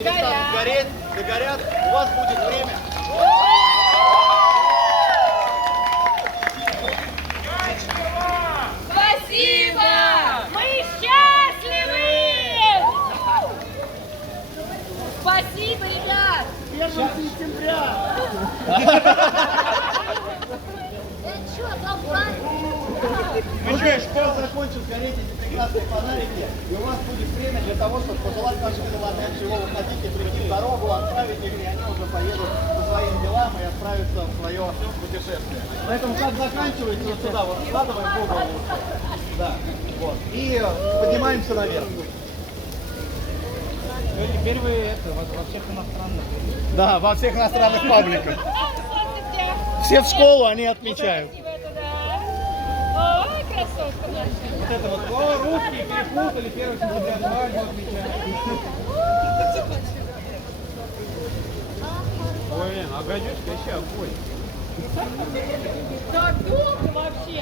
Гореть, догорят, у вас будет время. Спасибо! Мы счастливы! Спасибо, ребят! 1 сентября. Ну что, школа закончил, гореть эти прекрасные фонарики, и у вас будет время для того, чтобы пожелать нашим молодым, чего вы хотите, прийти в дорогу, отправить их, и они уже поедут по своим делам и отправятся в свое путешествие. Поэтому как заканчивается, вот сюда вот складываем в угол. Да, вот. И поднимаемся наверх. Теперь вы это, во всех иностранных. Да, во всех иностранных пабликах. Все в школу, они отмечают. Ой, красотка наша. Вот это вот, русские перепутали, 1 сентября свадьбу отмечают. Ой, а гадюшка еще огонь. Так долго вообще.